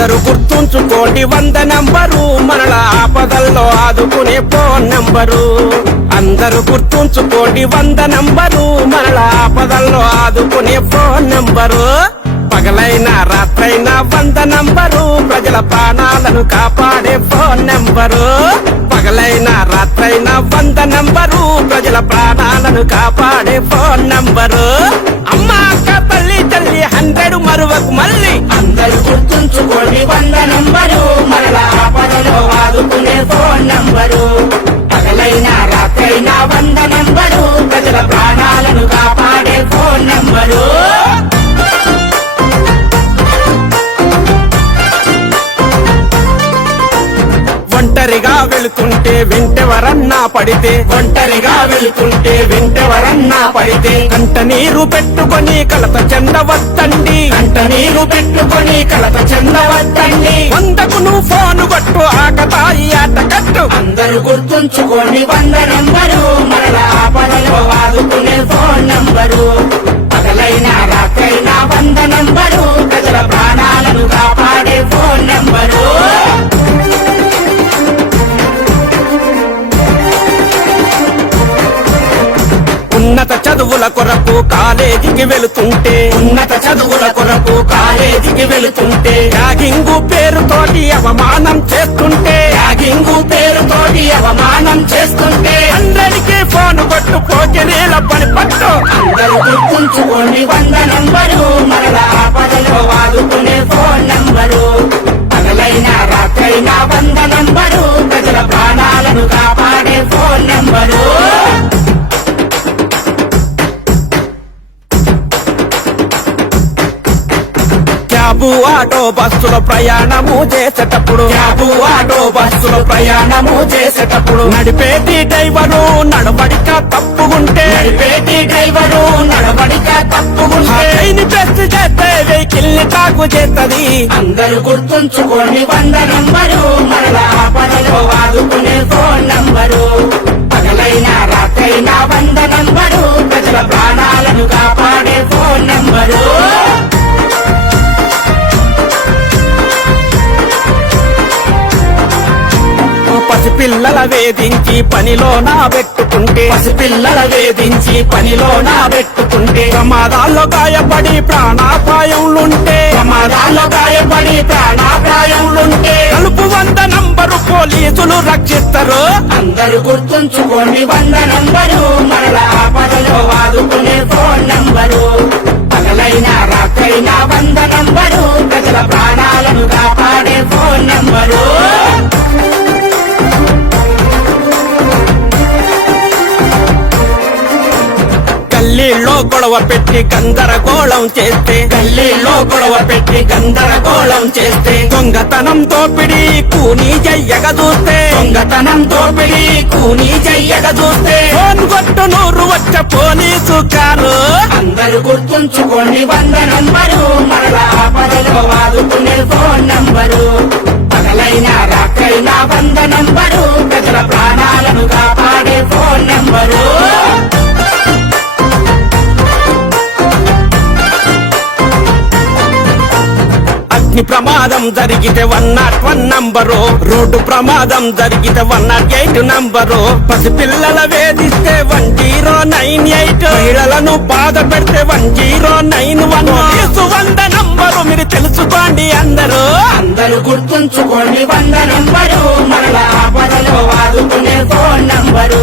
అందరూ గుర్తుంచుకోండి 100 నంబరు మనల ఆపదల్లో ఆదుకునే ఫోన్ నంబరు. అందరూ గుర్తుంచుకోండి 100 నంబరు మనల ఆపదల్లో ఆదుకునే ఫోన్ నంబరు. పగలైనా రాత్రైనా 100 నంబరు ప్రజల ప్రాణాలను కాపాడే ఫోన్ నంబరు. పగలైనా రాత్రైనా 100 నంబరు ప్రజల ప్రాణాలను కాపాడే ఫోన్ నంబరు. అమ్మ అక్క తల్లి తల్లి 100 మరువకు మళ్ళీ. అందరూ గుర్తుంచుకోండి 100 నంబరు మనల ఆపదలో ఆదుకునే ఫోన్ నంబరు. పగలైనా రాత్రైనా 100 నంబరు ప్రజల ప్రాణాలను కాపాడే ఫోన్ నంబరు. ఒంటరిగా వెళుతుంటే వెంటెవరన్నా పడితే, ఒంటరిగా వెళుతుంటే వెంటెవరన్నా పడితే, కంట నీరు పెట్టుకొని కలత చెందవద్దండి. కంట నీరు పెట్టుకొని కలత చెందవద్దండి. 100కు నువ్వు ఫోను కొట్టు ఆకతాయి ఆట కట్టు. అందరూ గుర్తుంచుకోండి 100 నంబరు మనల ఆపదలో ఆదుకునే ఫోన్ నంబరు. పగలైనా రాత్రైనా 100 నంబరు ప్రజల ప్రాణాలను కాపాడే ఫోన్ నంబరు. ఉన్నత చదువుల కొరకు కాలేజీకి వెళుతుంటే, ఉన్నత చదువుల కొరకు కాలేజీకి వెళుతుంటే, ర్యాగింగు పేరుతోటి అవమానం చేస్తుంటే, ర్యాగింగు పేరుతోటి అవమానం చేస్తుంటే, 100కి ఫోను కొట్టు పోకిరీల పని పట్టు. అందరూ గుర్తుంచుకోండి 100 నంబరు మనల ఆపదలో ఆదుకునే ఫోన్ నంబరు. పగలైనా రాత్రైనా 100 నంబరు ప్రజల ప్రాణాలను కాపాడే ఫోన్ నంబరు. క్యాబు ఆటో బస్సుల ప్రయాణము చేసేటప్పుడు, క్యాబు ఆటో బస్సుల ప్రయాణము చేసేటప్పుడు, నడిపేటి డ్రైవరు నడవడిక తప్పుకుంటే, నడిపేటి డ్రైవరు నడవడిక తప్పుకుంటే, హాయిని ప్రెస్ చేస్తే వెహికల్ ని తాకు చేస్తది. అందరూ గుర్తుంచుకోండి 100 నంబరు మనల ఆపదలో ఆదుకునే ఫోన్ నంబరు. పగలైనా రాత్రైనా 100 నంబరు ప్రజల ప్రాణాలను కాపాడే ఫోన్ నంబరు. పసిపిల్లల వేధించి పనిలో నా పెట్టుకుంటే, పసిపిల్లల వేధించి పనిలో నా పెట్టుకుంటే, ప్రమాదాల్లో గాయపడి ప్రాణాపాయంలుంటే, ప్రమాదాల్లో గాయపడి ప్రాణాపాయంలుంటే, కలుపు 100 నంబరు పోలీసులు రక్షిస్తారు. అందరూ గుర్తుంచుకోండి 100 నంబరు మనల ఆపదలో ఆదుకునే ఫోన్ నంబరు. పగలైనా రాత్రైనా 100 నంబరు ప్రజల ప్రాణాలను కాపాడే ఫోన్ నంబరు. గల్లీలో గొడవ పెట్టి గందరగోళం చేస్తే, గల్లీలో గొడవ పెట్టి గందరగోళం చేస్తే, దొంగతనం దోపిడీ కూనీ చెయ్యగ చూస్తే, దొంగతనం దోపిడీ కూనీ చెయ్యక చూస్తే, ఫోన్ కొట్టు నూరు వచ్చ పోలీసు కారు. అందరూ గుర్తుంచుకోండి 100 నంబరు మనల ఆపదలో ఆదుకునే ఫోన్ నంబరు. పగలైనా రాత్రైనా 100 నంబరు ప్రజల ప్రాణాలను కాపాడే ఫోన్ నంబరు. అగ్ని ప్రమాదం జరిగితే 101 నంబరు, రోడ్డు ప్రమాదం జరిగితే 108 నంబరు, పసిపిల్లల వేధిస్తే 1098, మహిళలను బాధ పెడితే 1091. 100 నంబరు మీరు తెలుసుకోండి అందరూ. అందరూ గుర్తుంచుకోండి 100 నంబరు మనల ఆపదలో ఆదుకునే ఫోన్ నంబరు.